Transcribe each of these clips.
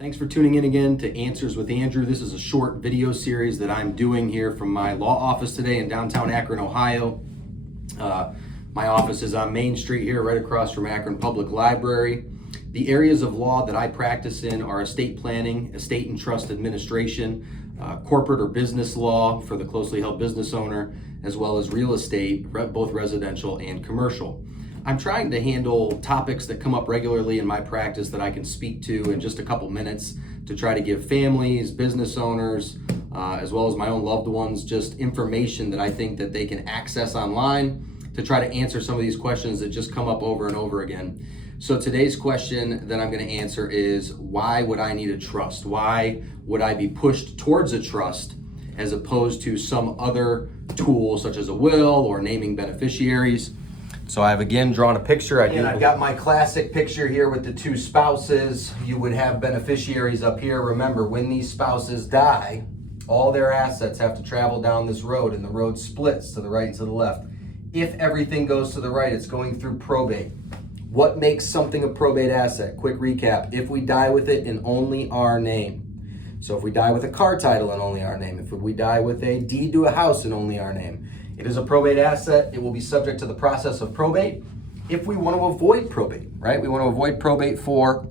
Thanks for tuning in again to Answers with Andrew. This is a short video series that I'm doing here from my law office today in downtown Akron, Ohio. My office is on Main Street here, right across from Akron Public Library. The areas of law that I practice in are estate planning, estate and trust administration, corporate or business law for the closely held business owner, as well as real estate, both residential and commercial. I'm trying to handle topics that come up regularly in my practice that I can speak to in just a couple minutes to try to give families, business owners, as well as my own loved ones, just information that I think that they can access online to try to answer some of these questions that just come up over and over again. So today's question that I'm going to answer is, why would I need a trust? Why would I be pushed towards a trust as opposed to some other tool such as a will or naming beneficiaries? So I've again drawn a picture. I've got my classic picture here with the two spouses. You would have beneficiaries up here. Remember, when these spouses die, all their assets have to travel down this road, and the road splits to the right and to the left. If everything goes to the right, it's going through probate. What makes something a probate asset? Quick recap. If we die with it in only our name. So if we die with a car title in only our name, if we die with a deed to a house in only our name, it is a probate asset. It will be subject to the process of probate. If we want to avoid probate, right? We want to avoid probate for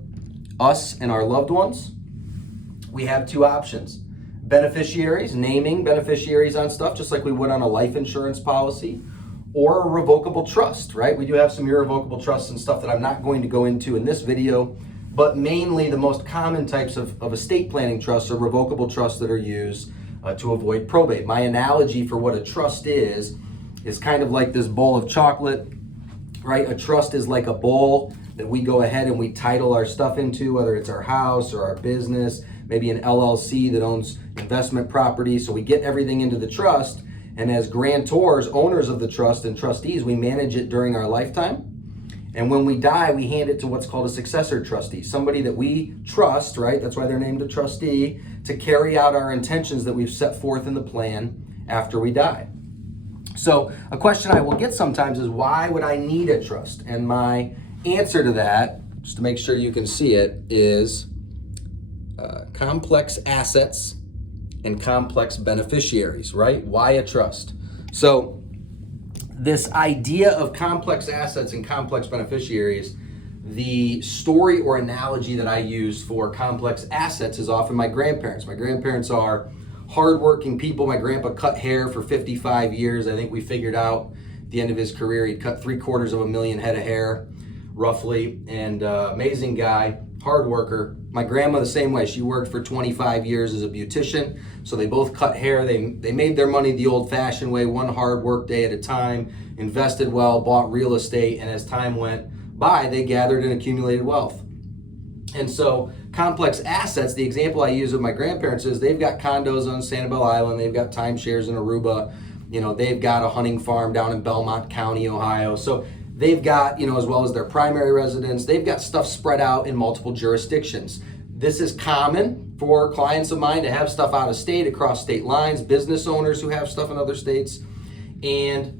us and our loved ones. We have two options. Beneficiaries, naming beneficiaries on stuff, just like we would on a life insurance policy, or a revocable trust, right? We do have some irrevocable trusts and stuff that I'm not going to go into in this video, but mainly the most common types of estate planning trusts are revocable trusts that are used to avoid probate. My analogy for what a trust is kind of like this bowl of chocolate, right? A trust is like a bowl that we go ahead and we title our stuff into, whether it's our house or our business, maybe an LLC that owns investment property. So we get everything into the trust, and as grantors, owners of the trust and trustees, we manage it during our lifetime. And when we die, we hand it to what's called a successor trustee, somebody that we trust, right? That's why they're named a trustee, to carry out our intentions that we've set forth in the plan after we die. So a question I will get sometimes is, why would I need a trust? And my answer to that, just to make sure you can see it, is complex assets and complex beneficiaries, right? Why a trust? So this idea of complex assets and complex beneficiaries, the story or analogy that I use for complex assets is often my grandparents. My grandparents are hardworking people. My grandpa cut hair for 55 years. I think we figured out at the end of his career, he'd cut 750,000 head of hair, roughly, and amazing guy, hard worker. My grandma the same way. She worked for 25 years as a beautician. So they both cut hair. They made their money the old-fashioned way, one hard work day at a time, invested well, bought real estate, and as time went by, they gathered and accumulated wealth. And so complex assets, the example I use of my grandparents is they've got condos on Sanibel Island, they've got timeshares in Aruba, they've got a hunting farm down in Belmont County, Ohio. So they've got, as well as their primary residence, they've got stuff spread out in multiple jurisdictions. This is common for clients of mine to have stuff out of state, across state lines, business owners who have stuff in other states. And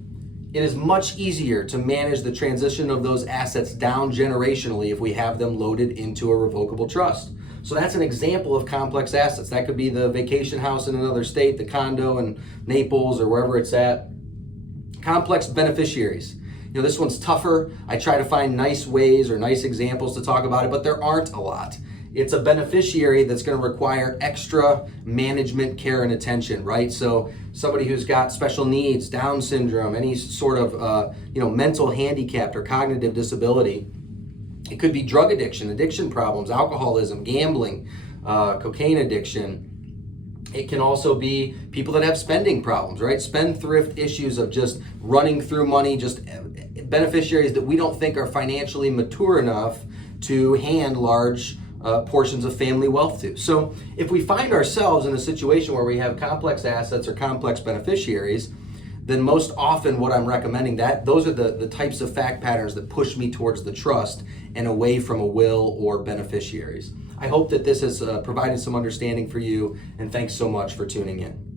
it is much easier to manage the transition of those assets down generationally if we have them loaded into a revocable trust. So that's an example of complex assets. That could be the vacation house in another state, the condo in Naples or wherever it's at. Complex beneficiaries. This one's tougher. I try to find nice ways or nice examples to talk about it, but there aren't a lot. It's a beneficiary that's going to require extra management, care, and attention, right? So somebody who's got special needs, Down syndrome, any sort of mental handicap or cognitive disability. It could be drug addiction problems, alcoholism, gambling, cocaine addiction. It can also be people that have spending problems, right? Spendthrift issues of just running through money, just beneficiaries that we don't think are financially mature enough to hand large portions of family wealth to. So if we find ourselves in a situation where we have complex assets or complex beneficiaries, then most often what I'm recommending, that those are the types of fact patterns that push me towards the trust and away from a will or beneficiaries. I hope that this has provided some understanding for you, and thanks so much for tuning in.